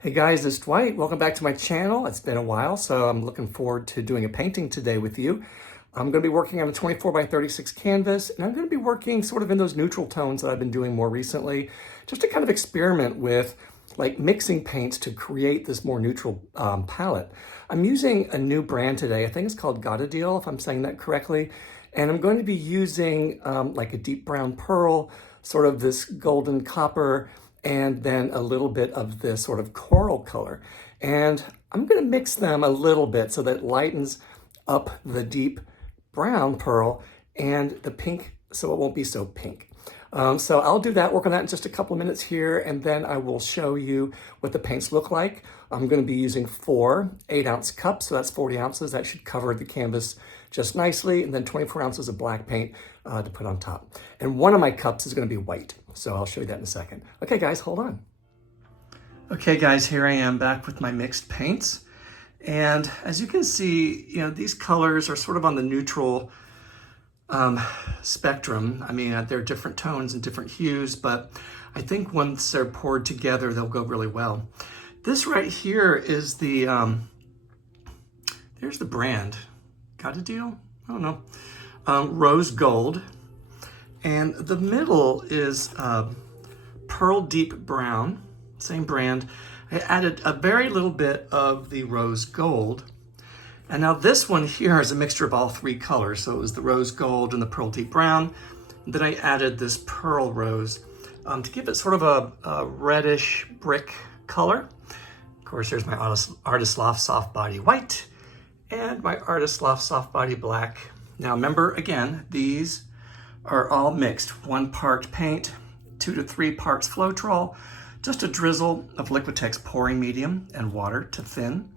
Hey guys, it's Dwight. Welcome back to my channel. It's been a while, so I'm looking forward to doing a painting today with you. I'm going to be working on a 24 by 36 canvas, and I'm going to be working sort of in those neutral tones that I've been doing more recently, just to kind of experiment with like mixing paints to create this more neutral palette. I'm using a new brand today. I think it's called Gorideal, if I'm saying that correctly. And I'm going to be using like a deep brown pearl, sort of this golden copper, and then a little bit of this sort of coral color. And I'm going to mix them a little bit so that it lightens up the deep brown pearl and the pink so it won't be so pink. So I'll do that, work on that in just a couple of minutes here, and then I will show you what the paints look like. I'm going to be using 4 8-ounce cups, so that's 40 ounces. That should cover the canvas just nicely, and then 24 ounces of black paint to put on top. And one of my cups is going to be white, so I'll show you that in a second. Okay, guys, hold on. Okay, guys, here I am back with my mixed paints. And as you can see, these colors are sort of on the neutral spectrum. I mean, they're different tones and different hues, but I think once they're poured together, they'll go really well. This right here is the, there's the brand. Got a deal? I don't know. Rose Gold. And the middle is Pearl Deep Brown, same brand. I added a very little bit of the Rose Gold. And now this one here is a mixture of all 3 colors. So it was the Rose Gold and the Pearl Deep Brown. And then I added this Pearl Rose to give it sort of a reddish brick color. Of course, there's my Artist Loft Soft Body White and my Artist Loft Soft Body Black. Now remember, again, these are all mixed. 1 part paint, 2 to 3 parts Floetrol, just a drizzle of Liquitex pouring medium and water to thin.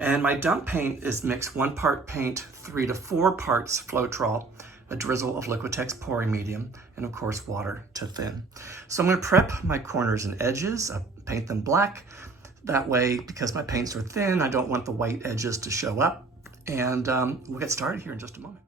And my dump paint is mixed 1 part paint, 3 to 4 parts Floetrol, a drizzle of Liquitex pouring medium, and of course water to thin. So I'm going to prep my corners and edges, paint them black. That way, because my paints are thin, I don't want the white edges to show up. And we'll get started here in just a moment.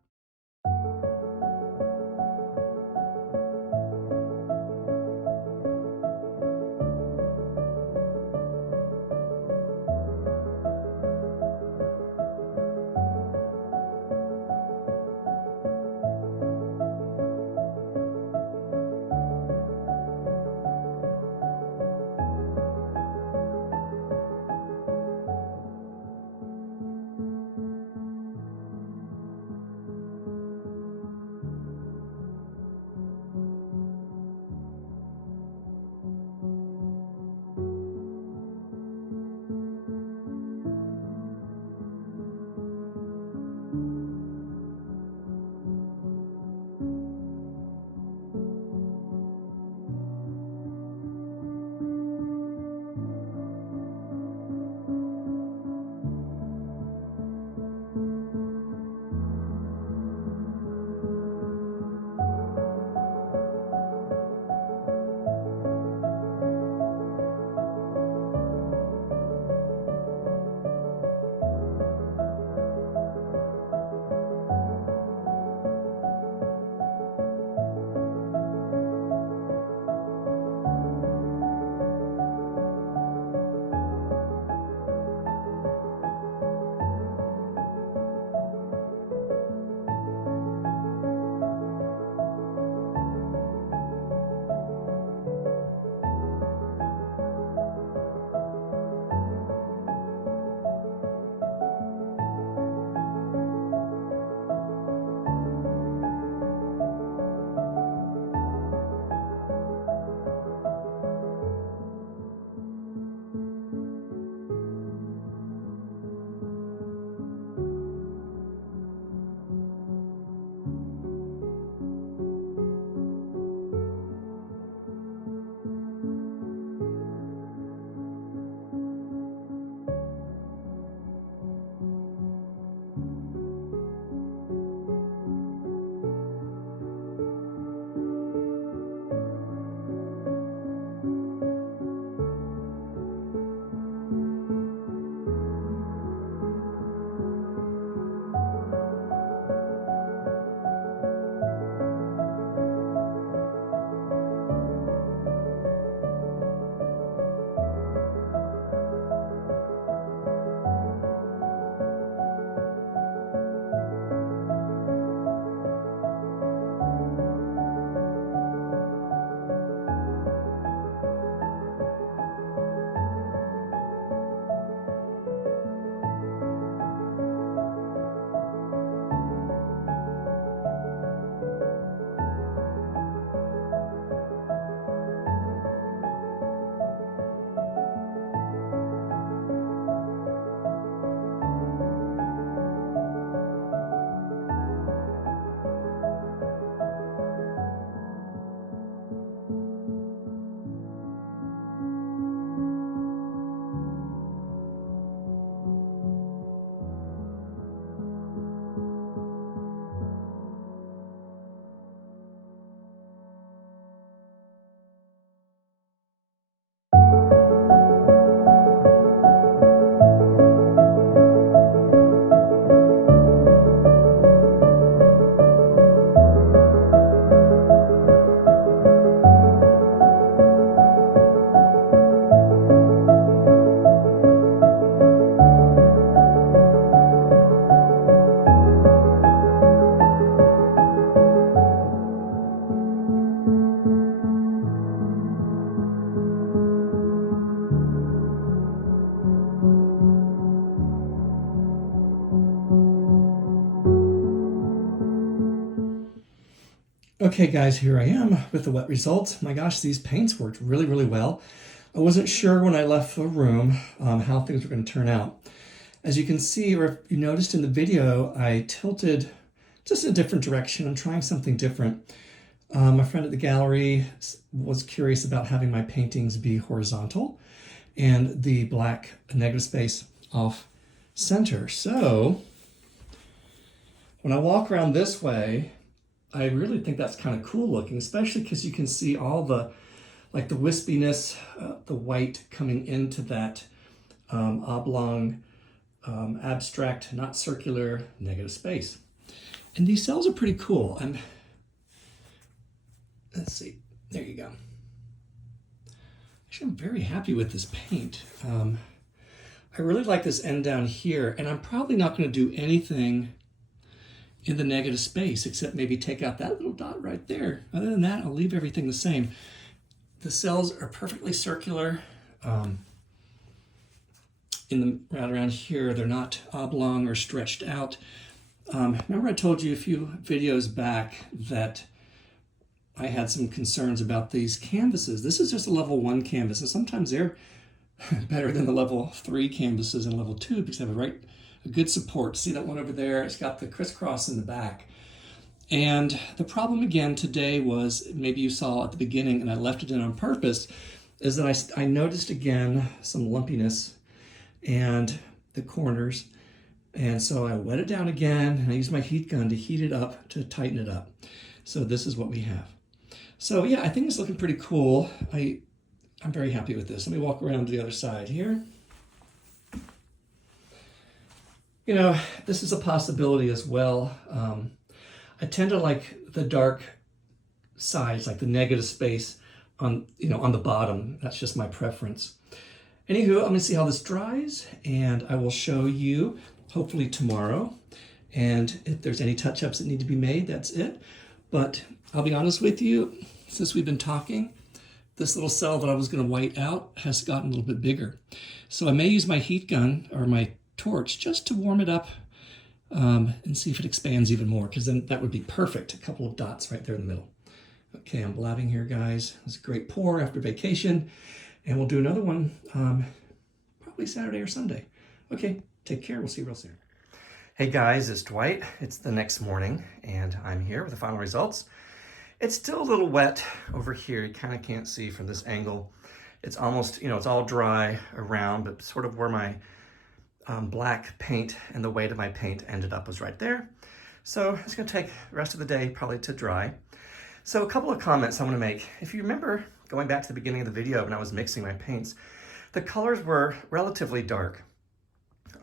Okay guys, here I am with the wet results. My gosh, these paints worked really, really well. I wasn't sure when I left the room how things were going to turn out. As you can see, or if you noticed in the video, I tilted just in a different direction. I'm trying something different. My friend at the gallery was curious about having my paintings be horizontal and the black negative space off center. So when I walk around this way, I really think that's kind of cool looking, especially because you can see all the, like the wispiness, the white coming into that oblong, abstract, not circular, negative space. And these cells are pretty cool. Let's see, there you go. Actually, I'm very happy with this paint. I really like this end down here, and I'm probably not going to do anything in the negative space except maybe take out that little dot right there. Other than that, I'll leave everything the same. The cells are perfectly circular. Right around here, they're not oblong or stretched out. Remember I told you a few videos back that I had some concerns about these canvases. This is just a level 1 canvas, and sometimes they're better than the level 3 canvases and level 2 because they have a good support. See that one over there? It's got the crisscross in the back. And the problem again today was, maybe you saw at the beginning and I left it in on purpose, is that I noticed again some lumpiness and the corners. And so I wet it down again and I used my heat gun to heat it up, to tighten it up. So this is what we have. So yeah, I think it's looking pretty cool. I'm very happy with this. Let me walk around to the other side here. You know, this is a possibility as well. I tend to like the dark sides, like the negative space on the bottom. That's just my preference. Anywho, I'm gonna see how this dries and I will show you hopefully tomorrow. And if there's any touch-ups that need to be made, that's it. But I'll be honest with you, since we've been talking, this little cell that I was gonna white out has gotten a little bit bigger. So I may use my heat gun or my torch just to warm it up and see if it expands even more, because then that would be perfect. A couple of dots right there in the middle. Okay, I'm blabbing here, guys. It was a great pour after vacation, and we'll do another one probably Saturday or Sunday. Okay, take care. We'll see you real soon. Hey guys, it's Dwight. It's the next morning, and I'm here with the final results. It's still a little wet over here. You kind of can't see from this angle. It's almost, it's all dry around, but sort of where my black paint and the weight of my paint ended up was right there. So it's gonna take the rest of the day probably to dry. So a couple of comments I wanna make. If you remember going back to the beginning of the video when I was mixing my paints, the colors were relatively dark.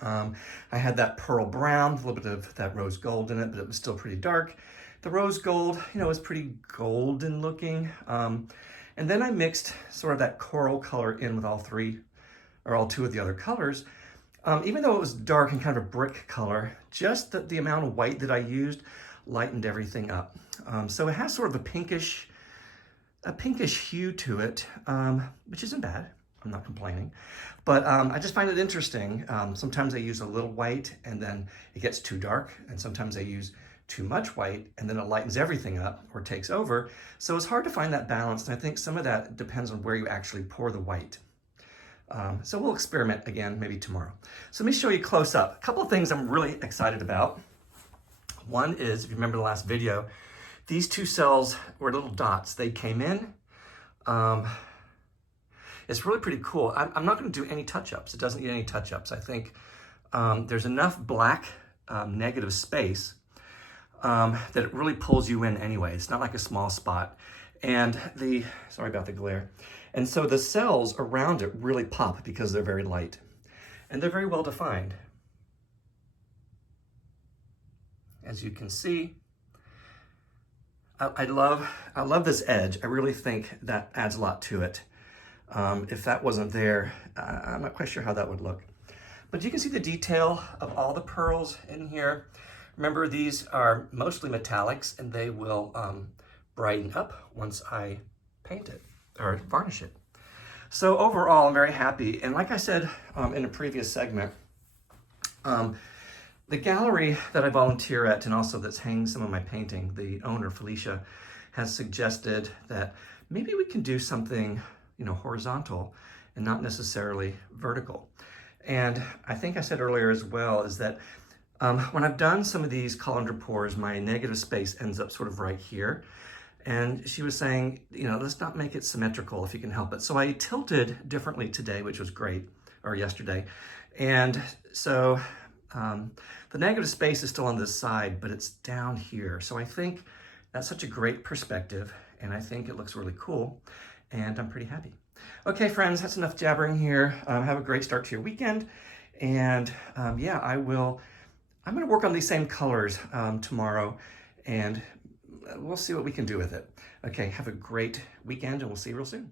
I had that pearl brown, a little bit of that rose gold in it, but it was still pretty dark. The rose gold, was pretty golden looking. And then I mixed sort of that coral color in with all two of the other colors. Even though it was dark and kind of a brick color, just the amount of white that I used lightened everything up. So it has sort of a pinkish hue to it, which isn't bad. I'm not complaining. But I just find it interesting. Sometimes I use a little white and then it gets too dark. And sometimes I use too much white and then it lightens everything up or takes over. So it's hard to find that balance. And I think some of that depends on where you actually pour the white. So we'll experiment again, maybe tomorrow. So let me show you close up. A couple of things I'm really excited about. One is, if you remember the last video, these two cells were little dots. They came in. It's really pretty cool. I'm not going to do any touch-ups. It doesn't need any touch-ups. I think there's enough black negative space that it really pulls you in anyway. It's not like a small spot. And sorry about the glare. And so the cells around it really pop because they're very light. And they're very well defined. As you can see, I love this edge. I really think that adds a lot to it. If that wasn't there, I'm not quite sure how that would look. But you can see the detail of all the pearls in here. Remember, these are mostly metallics and they will brighten up once I paint it or varnish it. So overall, I'm very happy. And like I said in a previous segment, the gallery that I volunteer at and also that's hanging some of my painting, the owner, Felicia, has suggested that maybe we can do something, horizontal and not necessarily vertical. And I think I said earlier as well is that when I've done some of these colander pours, my negative space ends up sort of right here. And she was saying, let's not make it symmetrical if you can help it. So I tilted differently today, which was great, or yesterday. And so the negative space is still on this side, but it's down here. So I think that's such a great perspective, and I think it looks really cool, and I'm pretty happy. Okay, friends, that's enough jabbering here. Have a great start to your weekend. And yeah, I'm gonna work on these same colors tomorrow, and we'll see what we can do with it. Okay, have a great weekend, and we'll see you real soon.